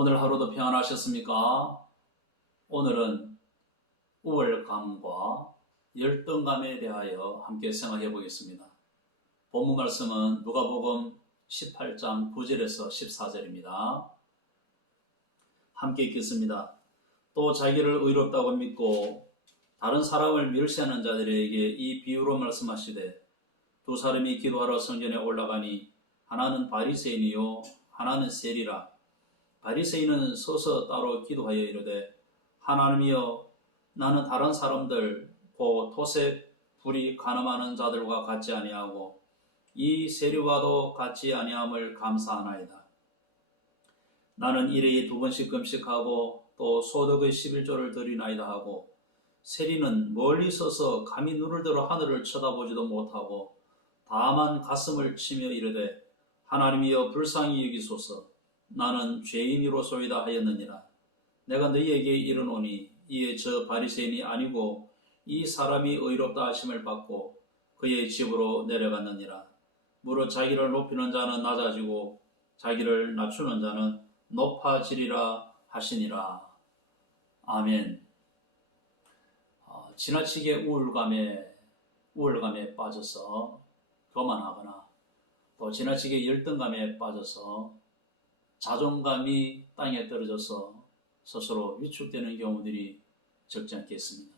오늘 하루도 평안하셨습니까? 오늘은 우월감과 열등감에 대하여 함께 생각해 보겠습니다. 본문 말씀은 누가복음 18장 9절에서 14절입니다. 함께 읽겠습니다. 또 자기를 의롭다고 믿고 다른 사람을 멸시하는 자들에게 이 비유로 말씀하시되, 두 사람이 기도하러 성전에 올라가니 하나는 바리새인이요 하나는 세리라. 바리새인은 서서 따로 기도하여 이르되, 하나님이여, 나는 다른 사람들 곧 토색 불이 간음하는 자들과 같지 아니하고 이 세리와도 같지 아니함을 감사하나이다. 나는 일에 2번씩 금식하고 또 소득의 11조를 드리나이다 하고, 세리는 멀리 서서 감히 눈을 들어 하늘을 쳐다보지도 못하고 다만 가슴을 치며 이르되, 하나님이여 불쌍히 여기소서. 나는 죄인이로소이다 하였느니라. 내가 너희에게 이르노니 이에 저 바리새인이 아니고 이 사람이 의롭다 하심을 받고 그의 집으로 내려갔느니라. 무릇 자기를 높이는 자는 낮아지고 자기를 낮추는 자는 높아지리라 하시니라. 아멘. 지나치게 우울감에 빠져서 교만하거나 또 지나치게 열등감에 빠져서 자존감이 땅에 떨어져서 스스로 위축되는 경우들이 적지 않겠습니다.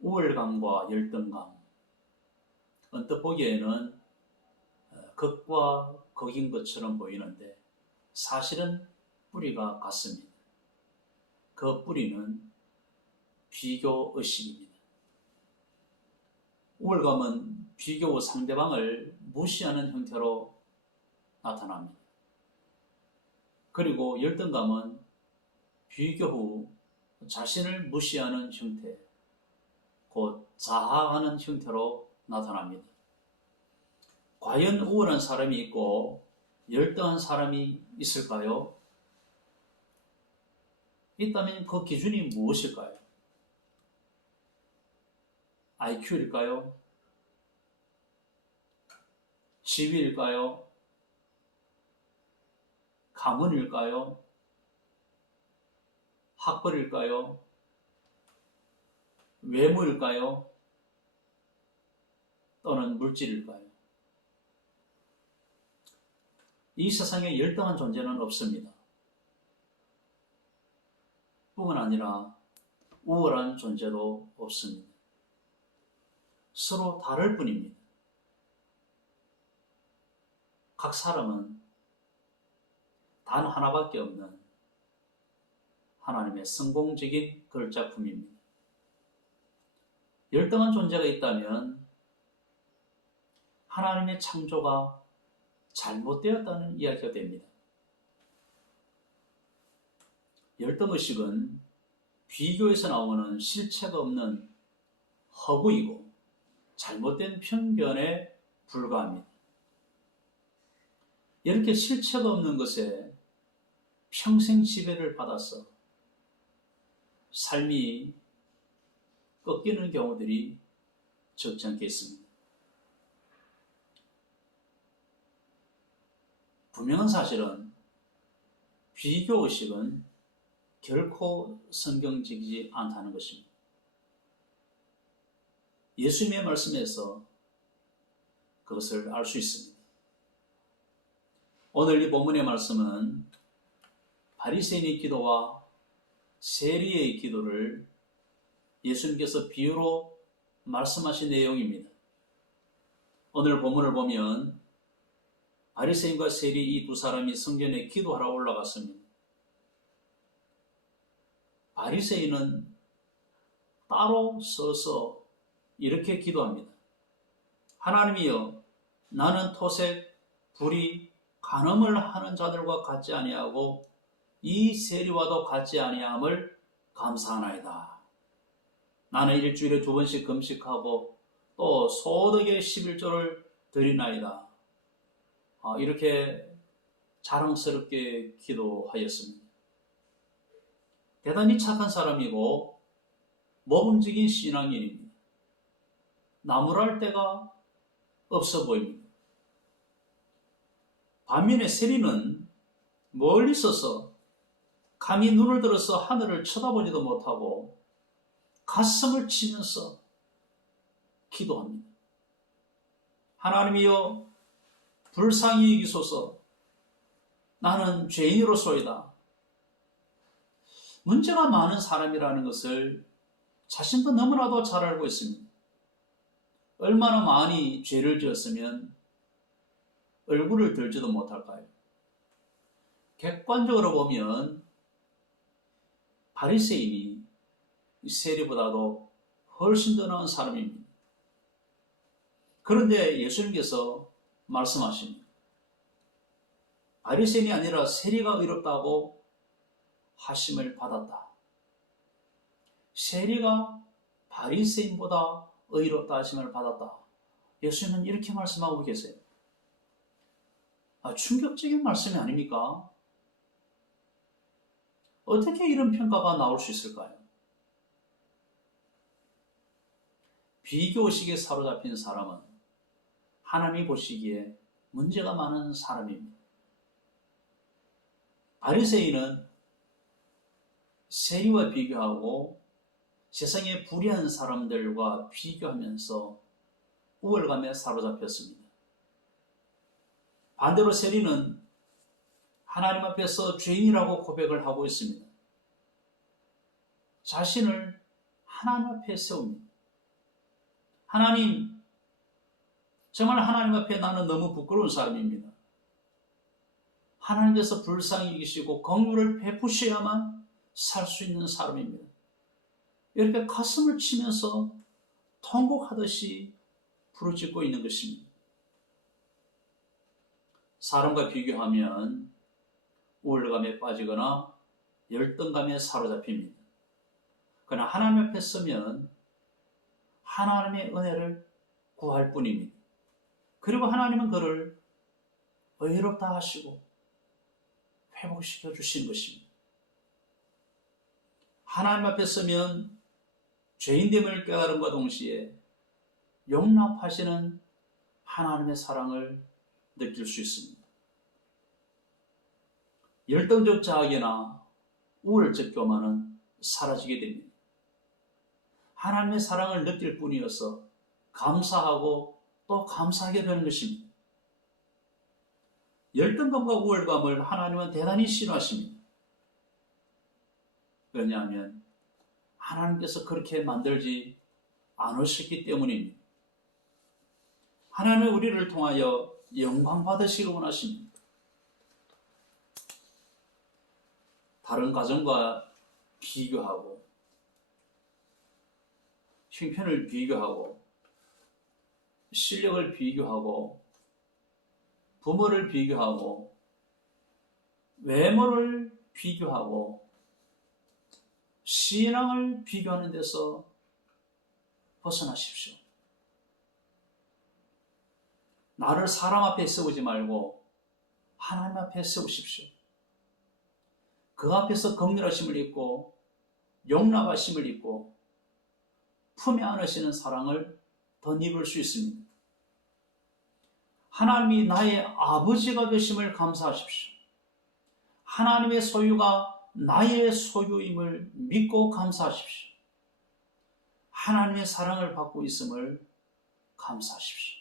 우월감과 열등감, 언뜻 보기에는 극과 극인 것처럼 보이는데 사실은 뿌리가 같습니다. 그 뿌리는 비교의식입니다. 우월감은 비교 후 상대방을 무시하는 형태로 나타납니다. 그리고 열등감은 비교 후 자신을 무시하는 형태, 곧 자학하는 형태로 나타납니다. 과연 우월한 사람이 있고 열등한 사람이 있을까요? 있다면 그 기준이 무엇일까요? IQ일까요? 지위일까요? 가문일까요? 학벌일까요? 외모일까요? 또는 물질일까요? 이 세상에 열등한 존재는 없습니다. 뿐만 아니라 우월한 존재도 없습니다. 서로 다를 뿐입니다. 각 사람은 단 하나밖에 없는 하나님의 성공적인 걸작품입니다. 열등한 존재가 있다면 하나님의 창조가 잘못되었다는 이야기가 됩니다. 열등의식은 비교에서 나오는 실체가 없는 허구이고 잘못된 편견에 불과합니다. 이렇게 실체가 없는 것에 평생 지배를 받아서 삶이 꺾이는 경우들이 적지 않겠습니다. 분명한 사실은 비교의식은 결코 성경적이지 않다는 것입니다. 예수님의 말씀에서 그것을 알 수 있습니다. 오늘 이 본문의 말씀은 바리새인의 기도와 세리의 기도를 예수님께서 비유로 말씀하신 내용입니다. 오늘 본문을 보면 바리새인과 세리 이 두 사람이 성전에 기도하러 올라갔습니다. 바리새인은 따로 서서 이렇게 기도합니다. 하나님이여, 나는 토색, 불의, 간음을 하는 자들과 같지 아니하고 이 세리와도 같지 아니함을 감사하나이다. 나는 일주일에 2번씩 금식하고 또 소득의 11조를 드리나이다. 이렇게 자랑스럽게 기도하였습니다. 대단히 착한 사람이고 모범적인 신앙인입니다. 나무랄 데가 없어 보입니다. 반면에 세리는 멀리 서서 감히 눈을 들어서 하늘을 쳐다보지도 못하고 가슴을 치면서 기도합니다. 하나님이여, 불쌍히 여기소서. 나는 죄인으로소이다. 문제가 많은 사람이라는 것을 자신도 너무나도 잘 알고 있습니다. 얼마나 많이 죄를 지었으면 얼굴을 들지도 못할까요? 객관적으로 보면 바리새인이 세리보다도 훨씬 더 나은 사람입니다. 그런데 예수님께서 말씀하십니다. 바리새인이 아니라 세리가 의롭다고 하심을 받았다. 세리가 바리새인보다 의롭다 하심을 받았다. 예수님은 이렇게 말씀하고 계세요. 충격적인 말씀이 아닙니까? 어떻게 이런 평가가 나올 수 있을까요? 비교의식에 사로잡힌 사람은 하나님이 보시기에 문제가 많은 사람입니다. 바리새인은 세리와 비교하고 세상의 불의한 사람들과 비교하면서 우월감에 사로잡혔습니다. 반대로 세리는 하나님 앞에서 죄인이라고 고백을 하고 있습니다. 자신을 하나님 앞에 세웁니다. 하나님, 정말 하나님 앞에 나는 너무 부끄러운 사람입니다. 하나님께서 불쌍히 여기시고 긍휼을 베푸셔야만 살 수 있는 사람입니다. 이렇게 가슴을 치면서 통곡하듯이 부르짖고 있는 것입니다. 사람과 비교하면 우월감에 빠지거나 열등감에 사로잡힙니다. 그러나 하나님 앞에 서면 하나님의 은혜를 구할 뿐입니다. 그리고 하나님은 그를 의롭다 하시고 회복시켜 주시는 것입니다. 하나님 앞에 서면 죄인됨을 깨달음과 동시에 용납하시는 하나님의 사랑을 느낄 수 있습니다. 열등적 자학이나 우월적 교만은 사라지게 됩니다. 하나님의 사랑을 느낄 뿐이어서 감사하고 또 감사하게 되는 것입니다. 열등감과 우월감을 하나님은 대단히 싫어하십니다. 왜냐하면 하나님께서 그렇게 만들지 않으셨기 때문입니다. 하나님은 우리를 통하여 영광 받으시기를 원하십니다. 다른 가정과 비교하고 형편을 비교하고 실력을 비교하고 부모를 비교하고 외모를 비교하고 신앙을 비교하는 데서 벗어나십시오. 나를 사람 앞에 세우지 말고 하나님 앞에 세우십시오. 그 앞에서 긍휼하심을 입고 용납하심을 입고 품에 안으시는 사랑을 덧입을 수 있습니다. 하나님이 나의 아버지가 되심을 감사하십시오. 하나님의 소유가 나의 소유임을 믿고 감사하십시오. 하나님의 사랑을 받고 있음을 감사하십시오.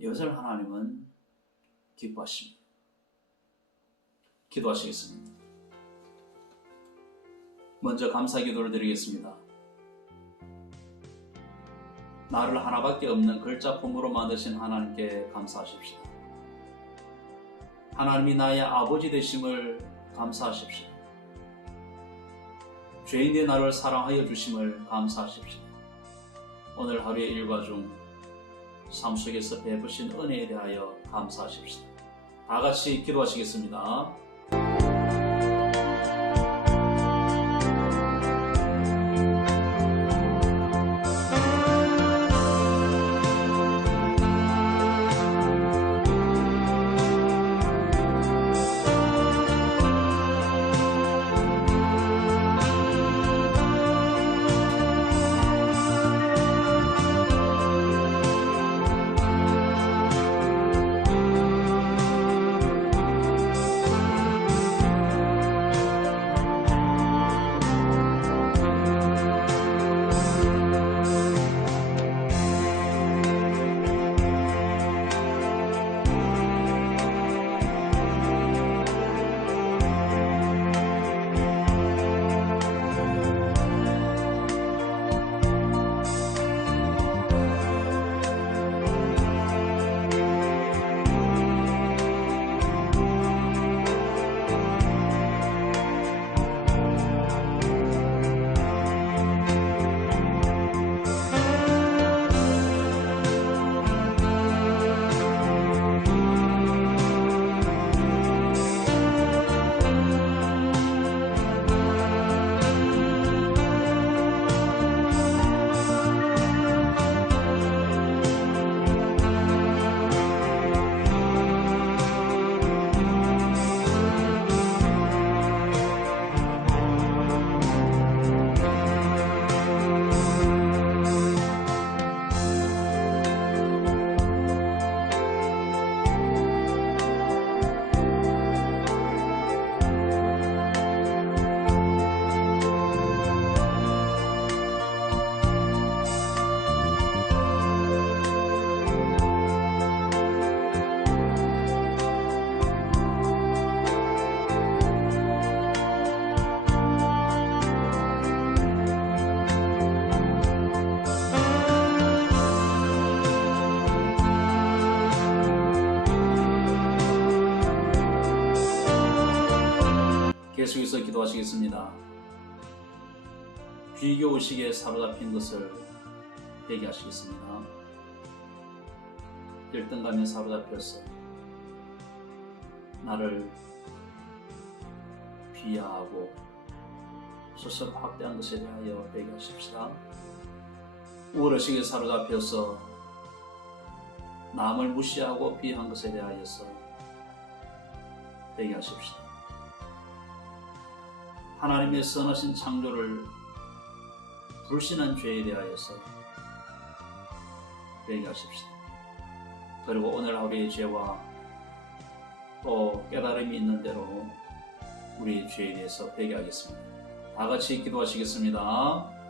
이것을 하나님은 기뻐하십니다. 기도하시겠습니다. 먼저 감사 기도를 드리겠습니다. 나를 하나밖에 없는 글자품으로 만드신 하나님께 감사하십시오. 하나님이 나의 아버지 되심을 감사하십시오. 죄인된 나를 사랑하여 주심을 감사하십시오. 오늘 하루의 일과 중 삶 속에서 베푸신 은혜에 대하여 감사하십시오. 다 같이 기도하시겠습니다. 계속해서 기도하시겠습니다. 귀교의식에 사로잡힌 것을 회개하시겠습니다. 열등감에 사로잡혀서 나를 비하하고 스스로 확대한 것에 대하여 회개하십시다. 우월의식에 사로잡혀서 남을 무시하고 비하한 것에 대하여서 회개하십시다. 하나님의 선하신 창조를 불신한 죄에 대하여서 회개하십시다. 그리고 오늘 하루의 죄와 또 깨달음이 있는 대로 우리 죄에 대해서 회개하겠습니다. 다 같이 기도하시겠습니다.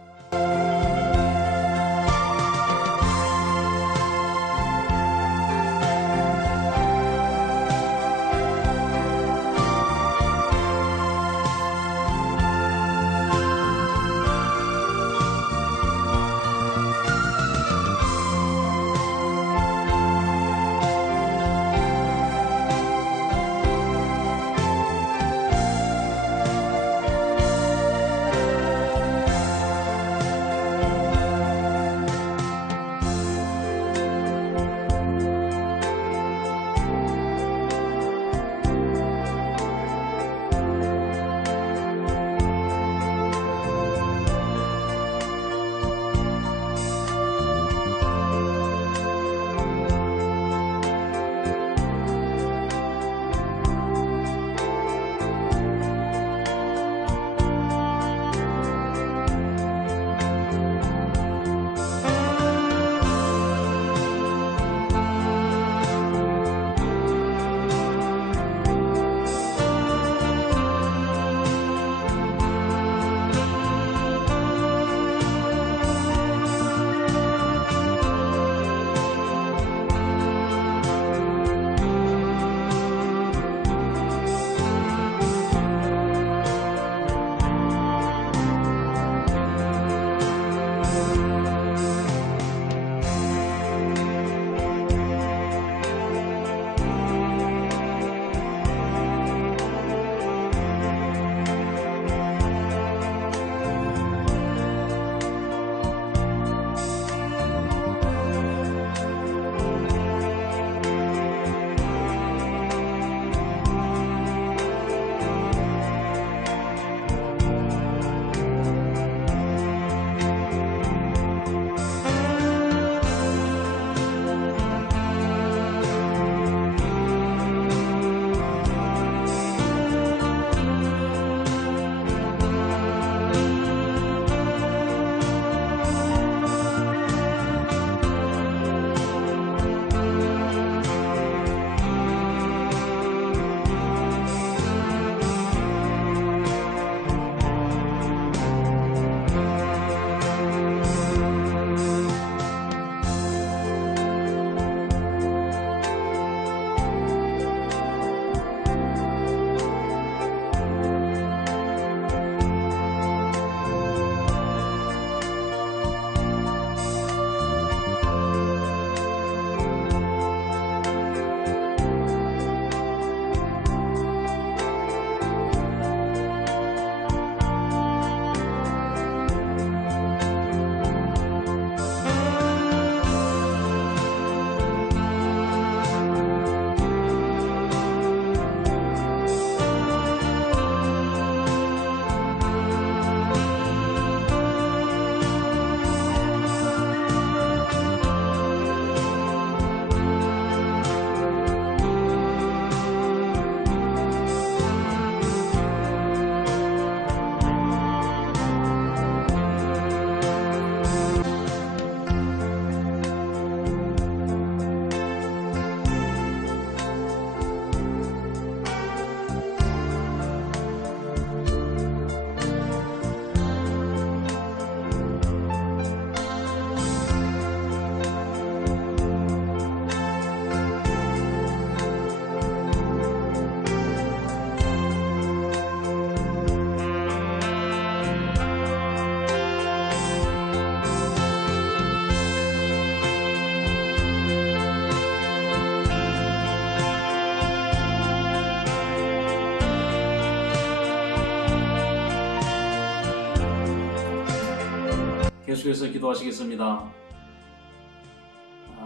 계속해서 기도하시겠습니다.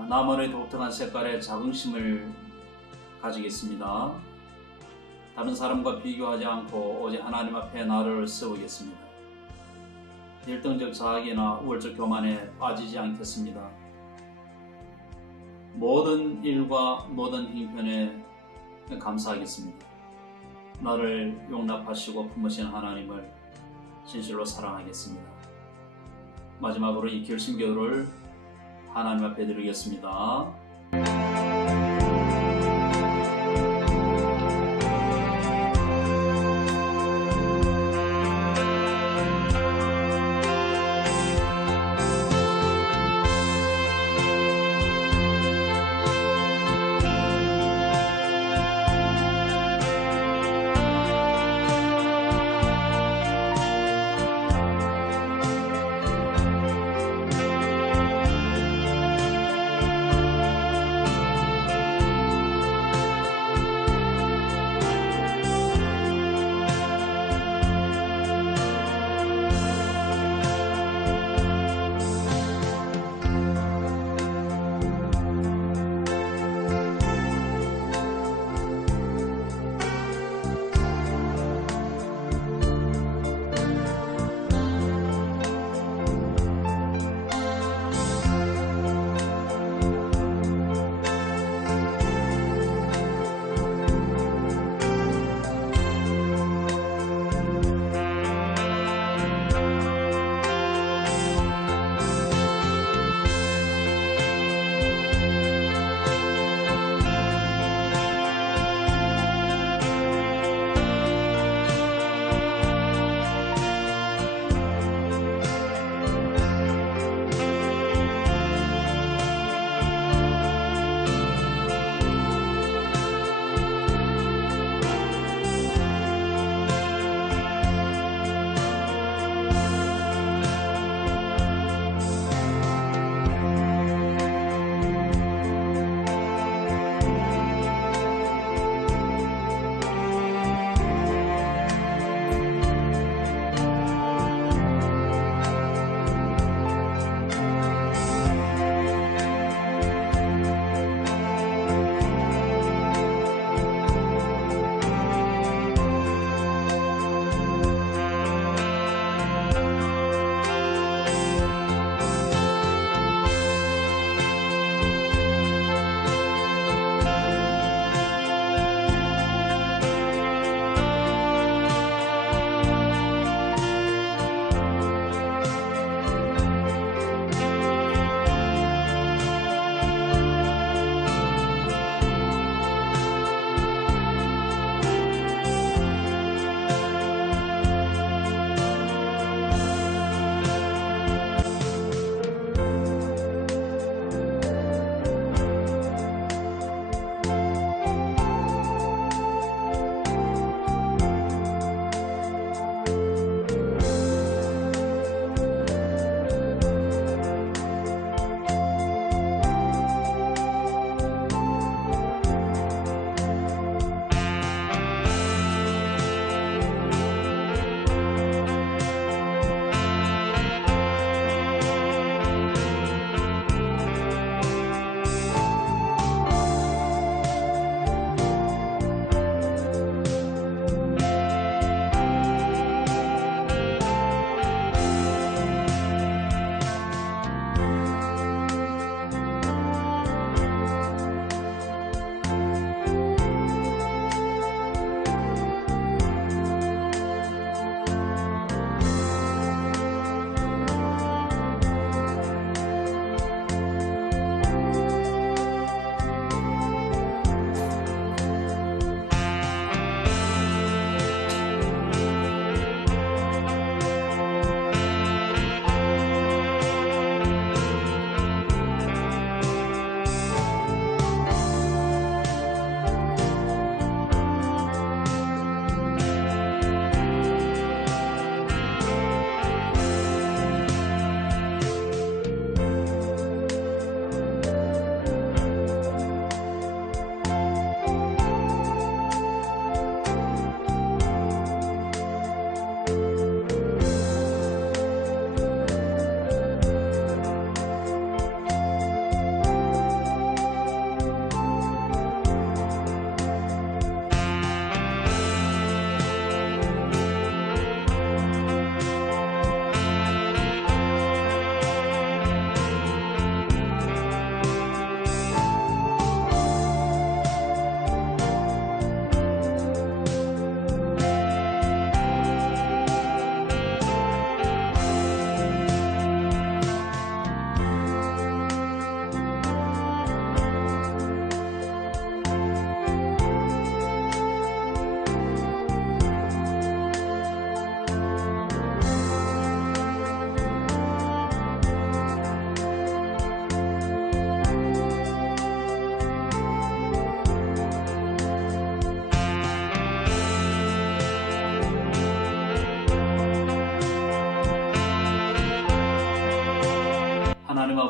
나만의 독특한 색깔의 자긍심을 가지겠습니다. 다른 사람과 비교하지 않고 오직 하나님 앞에 나를 세우겠습니다. 일등적 자학이나 우월적 교만에 빠지지 않겠습니다. 모든 일과 모든 형편에 감사하겠습니다. 나를 용납하시고 품으신 하나님을 진실로 사랑하겠습니다. 마지막으로 이 결심기도를 하나님 앞에 드리겠습니다.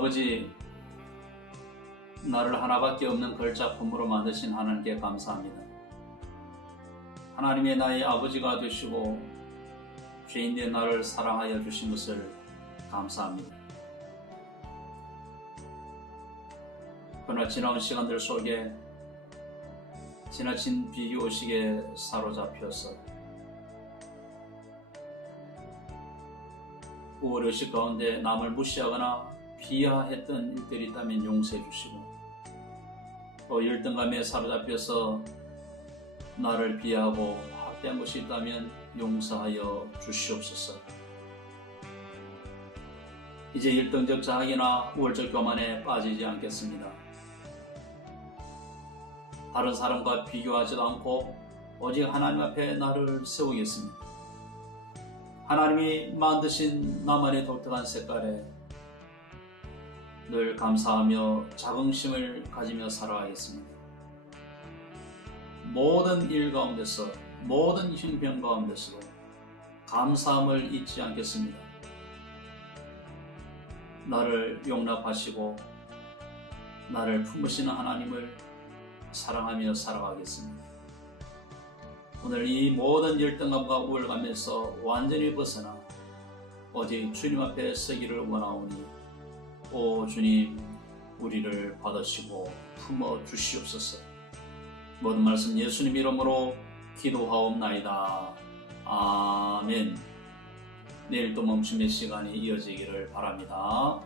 아버지, 나를 하나밖에 없는 걸작품으로 만드신 하나님께 감사합니다. 하나님의 나의 아버지가 되시고 죄인된 나를 사랑하여 주신 것을 감사합니다. 그러나 지나온 시간들 속에 지나친 비교의식에 사로잡혀서 우월의식 가운데 남을 무시하거나 비하했던 일들이 있다면 용서해 주시고, 또 열등감에 사로잡혀서 나를 비하하고 학대한 것이 있다면 용서하여 주시옵소서. 이제 열등적 자학이나 우월적 교만에 빠지지 않겠습니다. 다른 사람과 비교하지도 않고 오직 하나님 앞에 나를 세우겠습니다. 하나님이 만드신 나만의 독특한 색깔에 늘 감사하며 자긍심을 가지며 살아가겠습니다. 모든 일 가운데서, 모든 형편 가운데서도 감사함을 잊지 않겠습니다. 나를 용납하시고 나를 품으시는 하나님을 사랑하며 살아가겠습니다. 오늘 이 모든 열등감과 우월감에서 완전히 벗어나 오직 주님 앞에 서기를 원하오니, 오 주님, 우리를 받으시고 품어 주시옵소서. 모든 말씀 예수님 이름으로 기도하옵나이다. 아멘. 내일 또 멈춤의 시간이 이어지기를 바랍니다.